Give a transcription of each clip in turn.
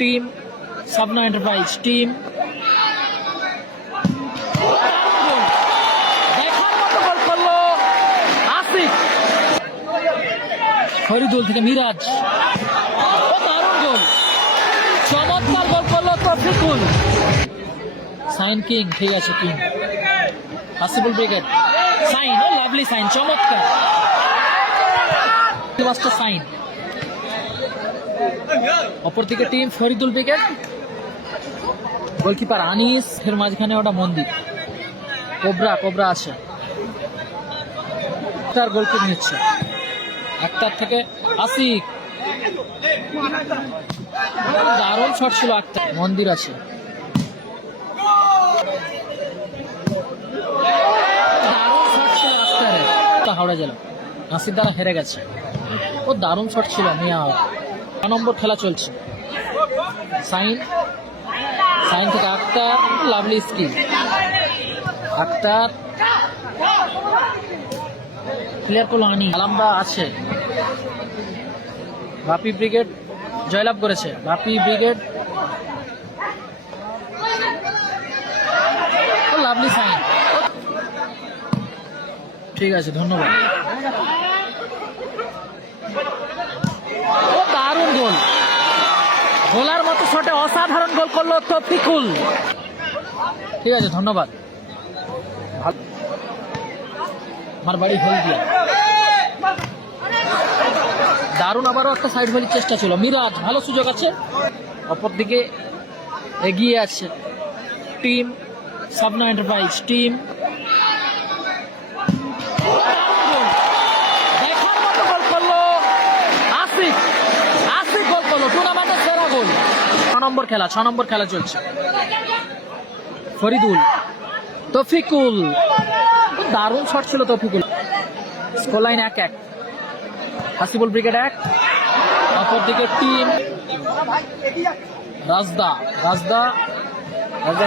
Team সাবনা enterprise team দেখার মতো গোল করলো আসিফ। ফরিদুল থেকে মিরাজ, দারুণ গোল, চমৎকার গোল করলো তৌফিকুল। সাইন কিং, ঠিক আছে কিং। হাসিবুল ব্রিগেড সাইন, ও লাভলি সাইন, চমৎকার সাইন। অপরদিকে team Faridul brigade, goalkeeper Anis, এর মাঝখানে ওটা মন্দির, কোবরা আছে, তার গোলকিপ নিচ্ছে আক্তার থেকে আসিফ, দারুণ শট ছিল আক্তার, মন্দির আছে, দারুণ শট ছিল আক্তারের, হাওড়া জেলা নাসির দ্বারা হেরে গেছে, ও দারুণ শট ছিল মিয়া। 6 নম্বর খেলা চলছে, সাইন থেকে Akhtar, lovely skill, Akhtar clear করলো আনি, আলামদা আছে, বাপি ব্রিগেড জয়লাভ করেছে, বাপি ব্রিগেড, লাভলি সাইন, ঠিক আছে ধন্যবাদ। ও দারুণ গোল, গোলার মতো শটে অসাধারণ গোল করলো তৌফিকুল, ঠিক আছে ধন্যবাদ। আমার বাড়ি হলদিয়া, দারুণ আবারও একটা সাইড ভলির চেষ্টা ছিল, মিরাজ ভালো সুযোগ আছে, অপরদিকে এগিয়ে আছে টিম সাবনা এন্টারপ্রাইজ টিম, দেখার মতো গোল করলো আসিফ গোল করলো, টুর্নামেন্টের সেরা গোল। 6 নম্বর খেলা চলছে, ফরিদুল, তৌফিকুল, দারুণ শট ছিল Taufiqul, score line 1-1, Hasibul brigade 1, অপরদিকে টিম রাজদা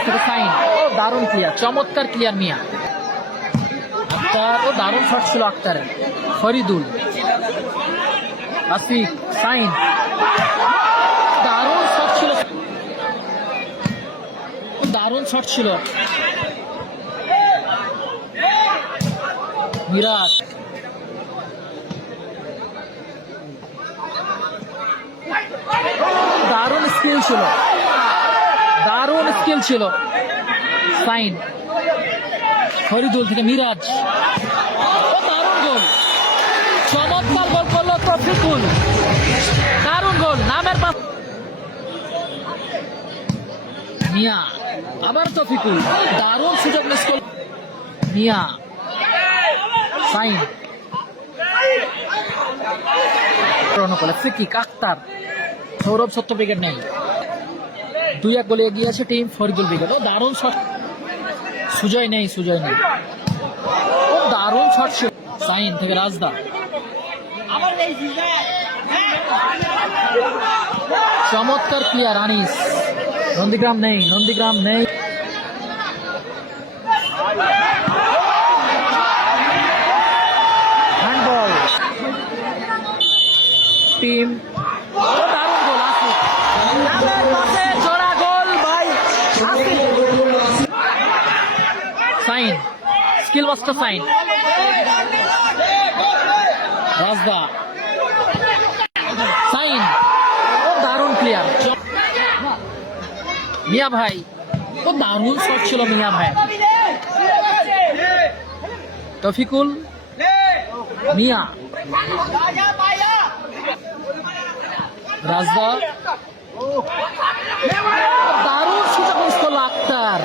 থেকে সাইন, ও দারুণ ক্লিয়ার, চমৎকার ক্লিয়ার মিয়া, আক্তার, ও দারুণ শট ছিল আক্তারের, ফরিদুল, আসিফ, সাইন, দারুণ শট ছিল, মিরাজ, দারুণ স্কিল ছিল, সাইন, ফরিদুল থেকে মিরাজ, ও দারুণ গোল, চমৎকার গোল করলো তৌফিকুল, দারুণ গোল, নামের পাশ মিয়া, আবার তৌফিকুল, দারুণ সুযোগ মিস করল মিয়া, সাইন, ফ্রি আক্তার, সৌরভ সত্য ব্রিগেড নেই, 2-1 গোলে এগিয়ে আছে টিম ফরিদুল ব্রিগেড, ও দারুণ শট, সুজয় নেই, ও দারুণ শট ছিল, সাইন থেকে রাজদা, চমৎকার প্লেয়ার আনিস, নন্দীগ্রাম নেই, হ্যান্ডবল টিম, দারুণ গোল আসিফ, জোড়া গোল ভাই, সাইন, স্কিল মাস্টার সাইন, রাজদা, সাইন, ও দারুণ প্লেয়ার মিয়া ভাই, ও দারুণ শট ছিল মিয়া ভাই, তৌফিকুল, মিয়া, রাজদা, দারুণ সুযোগ মিস করলো আক্তার।